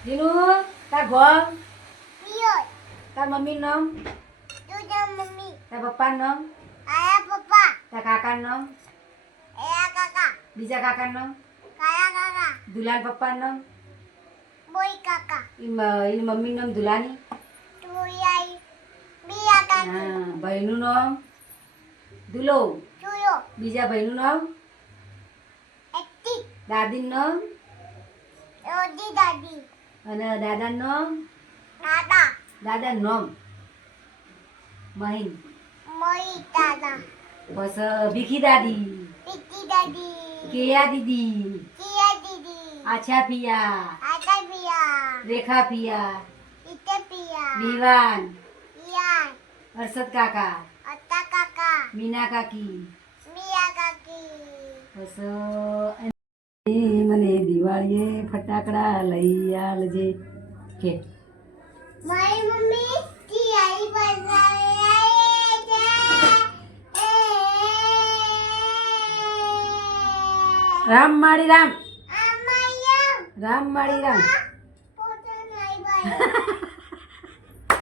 જીનુ તાર ઘર પિયોર તાર મમ્મીનું નામ તુજા મમ્મી તાર પપ્પાનું નામ આયા પપ્પા તાર કાકાનું નામ એયા કાકા બીજા કાકાનું નામ કાયા કાકા દુલાન પપ્પાનું નામ બોય કાકા એની મમ્મીનું નામ દુલાની તુયાઈ બિયા કાકી હા ભાઈનું નામ દુલો તુયો બીજા ભાઈનું નામ એટી દાદીનું નામ ઓડી દાદી અને દાદાનું નામ દાદા દાદાનું નામ મહીન મોઈ દાદા પછી ભીખી દાદી પીટી દાદી કેયા દીદી કિયા દીદી આછા પિયા આટા પિયા રેખા પિયા ઇતે પિયા દીવાન યાન હર્ષદ કાકા અતા કાકા મીના કાકી મિયા કાકી પછી મને દિવાળીએ ફટાકડા લઈ આલજે કે મારી મમ્મી તિયારી પસારે રામ માળી રામ અમાયા રામ માળી રામ પોતા નાઈ બાય